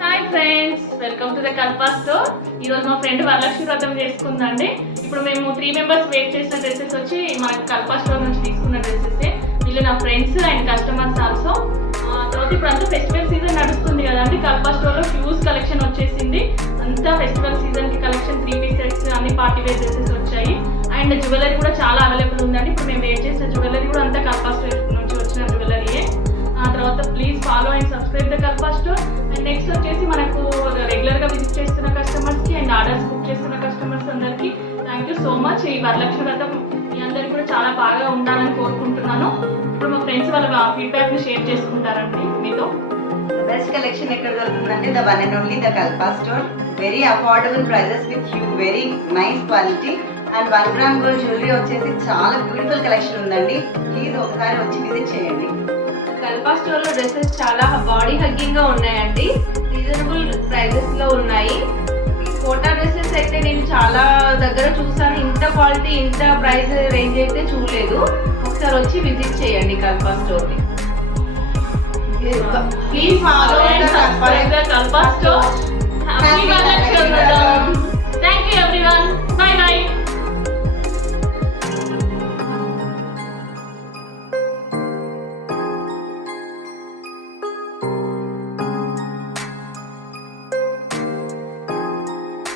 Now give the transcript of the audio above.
Hi friends, welcome to the Kalpa store. ఈ రోజు మా ఫ్రెండ్ వరలక్ష్మి వ్రతం చేసుకుందండి. ఇప్పుడు మేము 3 మెంబర్స్ వెయిట్ చేసిన డ్రెస్సెస్ వచ్చి మనకి కల్పా స్టోర్ నుంచి తీసుకున్న డ్రెస్సెస్. వీళ్ళు నా ఫ్రెండ్స్ అండ్ కస్టమర్స్ ఆల్సో. తర్వాత ఇప్పుడు అంతా ఫెస్టివల్ సీజన్ నడుస్తుంది కదండి. కల్పా స్టోర్ లో హ్యూజ్ కలెక్షన్ వచ్చేసింది. అంతా ఫెస్టివల్ సీజన్ కి కలెక్షన్ 3 పీస్ సెట్స్ అన్ని పార్టీ వేర్ డ్రెస్సెస్ వచ్చాయి. అండ్ జ్యువెలరీ కూడా చాలా అవైలబుల్ ఉందండి. ఇప్పుడు మేము వెయిట్ చేసిన జ్యువెలరీ కూడా అంతా కల్పా స్టోర్ నుంచి వచ్చిన జ్యువెలరీయే. ఆ తర్వాత please follow and subscribe the Kalpa store. And next వచ్చేసి మనకు రెగ్యులర్ గా విజిట్ చేస్తున్న కస్టమర్స్ కి అండ్ ఆర్డర్స్ బుక్ చేస్తున్న కస్టమర్స్ అందరికి థ్యాంక్ యూ సో మచ్. ఈ వరలక్ష్మి వ్రతం మీ అందరికి కూడా చాలా బాగా ఉండాలని కోరుకుంటున్నాను. ఇప్పుడు మా ఫ్రెండ్స్ వాళ్ళ ఫీడ్బ్యాక్ ని షేర్ చేసుకుంటారండి మీతో. బెస్ట్ కలెక్షన్ ఎక్కడ దొరుకుతుందంటే the one and only the Kalpa store. Very affordable prices with very nice quality and 1 gram gold jewellery వచ్చేసి చాలా బ్యూటిఫుల్ కలెక్షన్ ఉందండి. ప్లీజ్ ఒకసారి వచ్చి విజిట్ చేయండి. కల్పా స్టోర్ లో డ్రెస్సెస్ చాలా బాడీ హగ్గింగ్ గా ఉన్నాయండి. రీజనబుల్ ప్రైజెస్ లో ఉన్నాయి. కోటా డ్రెస్సెస్ అయితే నేను చాలా దగ్గర చూసాను. ఇంత క్వాలిటీ ఇంత ప్రైస్ రేంజ్ అయితే చూడలేదు. ఒకసారి వచ్చి విజిట్ చేయండి కల్పా స్టోర్ ని. Please follow Kalpa store. Happy Varalakshmi వ్రతం.